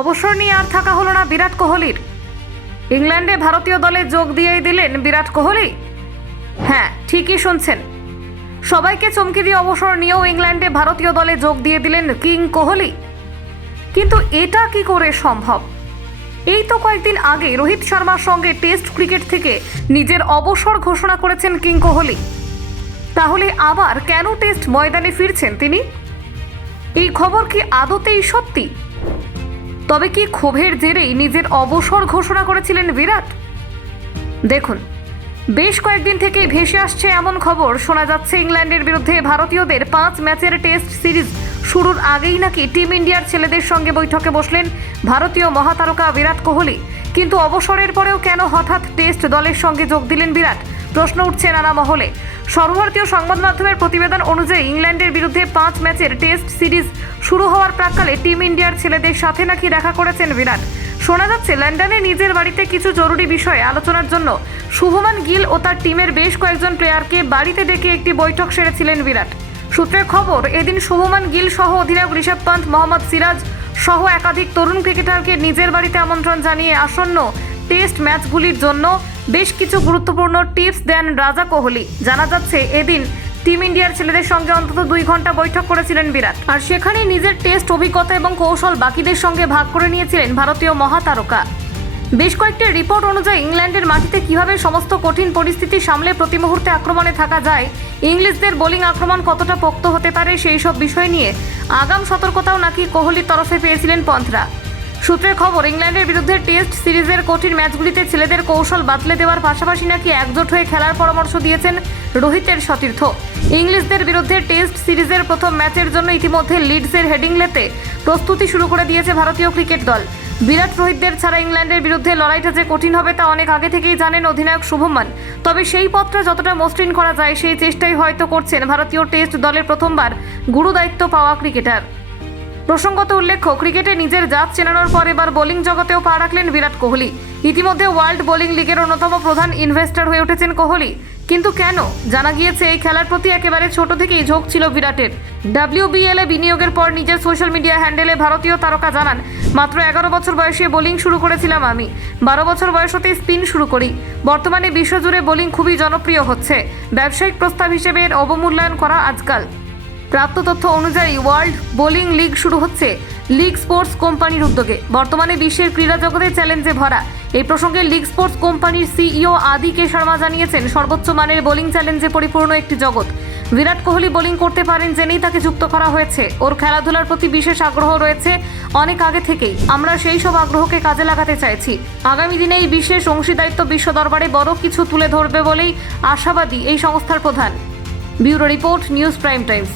অবসর নিয়ে আর থাকা হলো না বিরাট কোহলির। ইংল্যান্ডে ভারতীয় দলে যোগ দিয়েই দিলেন বিরাট কোহলি। হ্যাঁ, ঠিকই শুনছেন, সবাইকে চমকে দিয়ে অবসর নিয়েও ইংল্যান্ডে ভারতীয় দলে যোগ দিয়ে দিলেন কিং কোহলি। কিন্তু এটা কি করে সম্ভব? এই তো কয়েকদিন আগে রোহিত শর্মার সঙ্গে টেস্ট ক্রিকেট থেকে নিজের অবসর ঘোষণা করেছেন কিং কোহলি। তাহলে আবার কেন টেস্ট ময়দানে ফিরছেন তিনি? এই খবর কি আদতেই সত্যি? তবে কি ক্ষোভের জেরেই নিজের অবসর ঘোষণা করেছিলেন বিরাট? দেখুন, বেশ কয়েকদিন থেকেই ভেসে আসছে এমন খবর, শোনা যাচ্ছে ইংল্যান্ডের বিরুদ্ধে ভারতীয়দের 5 ম্যাচের টেস্ট সিরিজ শুরুর আগেই নাকি টিম ইন্ডিয়ার ছেলেদের সঙ্গে বৈঠকে বসলেন ভারতীয় মহাতারকা বিরাট কোহলি। কিন্তু অবসরের পরেও কেন হঠাৎ টেস্ট দলের সঙ্গে যোগ দিলেন বিরাট? প্রশ্ন উঠছে নানা মহলে। সর্বভারতীয় সংবাদ মাধ্যমের প্রতিবেদন অনুযায়ী ইংল্যান্ডের বিরুদ্ধে 5 ম্যাচের টেস্ট সিরিজ শুরু হওয়ার প্রাক্কালে টিম ইন্ডিয়ার ছেলেদের সাথে নাকি দেখা করেছেন বিরাট। শোনা যাচ্ছে লন্ডনে নিজের বাড়িতে কিছু জরুরি বিষয়ে আলোচনার জন্য শুভমান গিল ও তার টিমের বেশ কয়েকজন প্লেয়ারকে বাড়িতে ডেকে একটি বৈঠক সেরেছিলেন বিরাট। সূত্রের খবর, এদিন শুভমান গিল সহ অধিনায়ক ঋষভ পান্ত, মোহাম্মদ সিরাজ সহ একাধিক তরুণ ক্রিকেটারকে নিজের বাড়িতে আমন্ত্রণ জানিয়ে আসন্ন টেস্ট ম্যাচগুলির জন্য বেশ কিছু গুরুত্বপূর্ণ টিপস দেন রাজা কোহলি। জানা যাচ্ছে এদিন টিম ইন্ডিয়ার ছেলেদের সঙ্গে অন্তত 2 ঘন্টা বৈঠক করেছিলেন বিরাট, আর সেখানে নিজের টেস্ট অভিজ্ঞতা এবং কৌশল বাকিদের সঙ্গে ভাগ করে নিয়েছিলেন ভারতীয় মহাতারকা। বেশ কয়েকটি রিপোর্ট অনুযায়ী ইংল্যান্ডের মাটিতে কিভাবে সমস্ত কঠিন পরিস্থিতি সামলে প্রতি মুহূর্তে আক্রমণে থাকা যায়, ইংলিশদের বোলিং আক্রমণ কতটা পোক্ত হতে পারে, সেই সব বিষয় নিয়ে আগাম সতর্কতাও নাকি কোহলির তরফে পেয়েছিলেন পন্থরা। সূত্রের খবর, ইংল্যান্ডের বিরুদ্ধে টেস্ট সিরিজের কঠিন ম্যাচগুলিতে ছেলেদের কৌশল বাতলে দেওয়ার পাশাপাশি নাকি একজোট হয়ে খেলার পরামর্শ দিয়েছেন রোহিতের সতীর্থ। ইংলিশদের বিরুদ্ধে টেস্ট সিরিজের প্রথম ম্যাচের জন্য ইতিমধ্যে লিডসের হেডিংলেতে প্রস্তুতি শুরু করে দিয়েছে ভারতীয় ক্রিকেট দল। বিরাট রোহিতদের ছাড়া ইংল্যান্ডের বিরুদ্ধে লড়াইটা যে কঠিন হবে তা অনেক আগে থেকেই জানেন অধিনায়ক শুভমান। তবে সেই পথটা যতটা মসৃণ করা যায় সেই চেষ্টাই হয়তো করছেন ভারতীয় টেস্ট দলের প্রথমবার গুরু দায়িত্ব পাওয়া ক্রিকেটার। প্রসঙ্গত উল্লেখ্য, ক্রিকেটে নিজের জাত চেনানোর পর এবার বোলিং জগতেও পা রাখলেন বিরাট কোহলি। ইতিমধ্যে ওয়ার্ল্ড বোলিং লিগের অন্যতম প্রধান ইনভেস্টর হয়ে উঠেছেন কোহলি। কিন্তু কেন? জানা গিয়েছে এই খেলার প্রতি একেবারে ছোট থেকেই ঝোঁক ছিল বিরাটের। WBL এ বিনিয়োগের পর নিজের সোশ্যাল মিডিয়া হ্যান্ডেলে ভারতীয় তারকা জানান, মাত্র 11 বছর বয়সে বোলিং শুরু করেছিলাম আমি। 12 বছর বয়স হতেই স্পিন শুরু করি। বর্তমানে বিশ্বজুড়ে বোলিং খুবই জনপ্রিয় হচ্ছে। ব্যবসায়িক প্রস্তাব হিসেবে এর অবমূল্যায়ন করা আজকাল। প্রাপ্ত তথ্য অনুযায়ী ওয়ার্ল্ড বোলিং লিগ শুরু হচ্ছে লিগ স্পোর্টস কোম্পানির উদ্যোগে। বর্তমানে বিশ্বের ক্রীড়া জগতে চ্যালেঞ্জে ভরা। এই প্রসঙ্গে লিগ স্পোর্টস কোম্পানির CEO আদিকে শর্মা জানিয়েছেন, সর্বোচ্চ মানের বোলিং চ্যালেঞ্জে পরিপূর্ণ একটি জগৎ। বিরাট কোহলি বোলিং করতে পারেন জেনেই তাকে যুক্ত করা হয়েছে। ওর খেলাধুলার প্রতি বিশেষ আগ্রহ রয়েছে অনেক আগে থেকেই। আমরা সেই সব আগ্রহকে কাজে লাগাতে চাইছি। আগামী দিনে এই বিশেষ অংশীদারিত্ব বিশ্ব দরবারে বড় কিছু তুলে ধরবে বলেই আশাবাদী এই সংস্থার প্রধান। Bureau report, news prime Times.